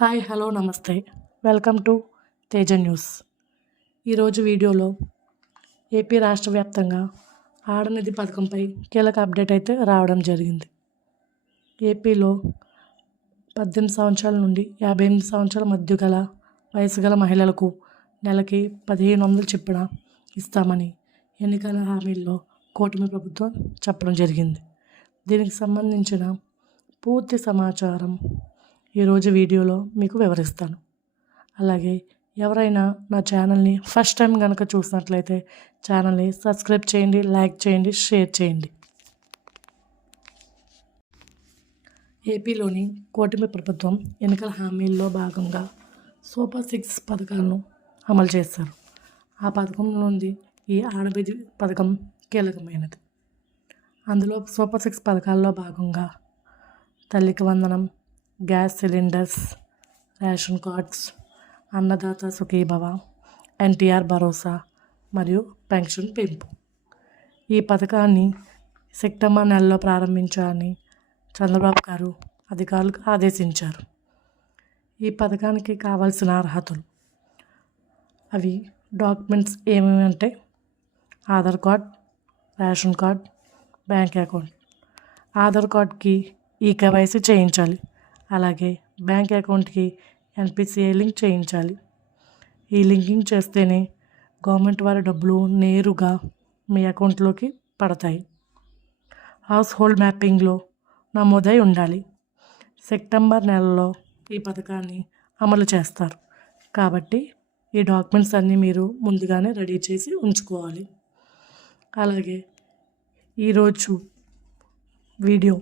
Hi hello నమస్తే welcome to Teja news. ఈరోజు వీడియోలో ఏపీ రాష్ట్ర వ్యాప్తంగా ఆడనిధి పథకంపై కీలక అప్డేట్ అయితే రావడం జరిగింది. ఏపీలో 18 సంవత్సరాల నుండి 58 సంవత్సరాల మధ్య గల వయసు గల మహిళలకు నెలకి 1500 చొప్పున ఇస్తామని ఎన్నికల హామీల్లో కూటమి ప్రభుత్వం చెప్పడం జరిగింది. దీనికి సంబంధించిన పూర్తి సమాచారం ఈరోజు వీడియోలో మీకు వివరిస్తాను. అలాగే ఎవరైనా నా ఛానల్ని ఫస్ట్ టైం కనుక చూసినట్లయితే ఛానల్ని సబ్స్క్రైబ్ చేయండి, లైక్ చేయండి, షేర్ చేయండి. ఏపీలోని కూటమి ప్రభుత్వం ఎన్నికల హామీల్లో భాగంగా సూపర్ 6 పథకాలను అమలు చేస్తారు. ఆ పథకంలోని ఈ ఆడబిడ్డ పథకం కీలకమైనది. అందులో సూపర్ 6 పథకాల్లో భాగంగా తల్లికి వందనం, gas cylinders, ration cards, Annadata Sukhibhava, NTR భరోసా మరియు పెన్షన్ పెంపు. ఈ పథకాన్ని సెప్టెంబర్ నెలలో ప్రారంభించాలని చంద్రబాబు గారు అధికారులకు ఆదేశించారు. ఈ పథకానికి కావాల్సిన అర్హతలు అవి డాక్యుమెంట్స్ ఏమేమి అంటే Aadhaar card, ration card, bank account. Aadhaar కార్డ్కి ఈకేవైసీ చేయించాలి. అలాగే బ్యాంక్ అకౌంట్కి ఎన్పిసిఐ లింక్ చేయించాలి. ఈ లింకింగ్ చేస్తేనే గవర్నమెంట్ వారి డబ్బులు నేరుగా మీ అకౌంట్లోకి పడతాయి. హౌస్ హోల్డ్ మ్యాపింగ్లో నమోదై ఉండాలి. సెప్టెంబర్ నెలలో ఈ పథకాన్ని అమలు చేస్తారు కాబట్టి ఈ డాక్యుమెంట్స్ అన్నీ మీరు ముందుగానే రెడీ చేసి ఉంచుకోవాలి. అలాగే ఈరోజు వీడియో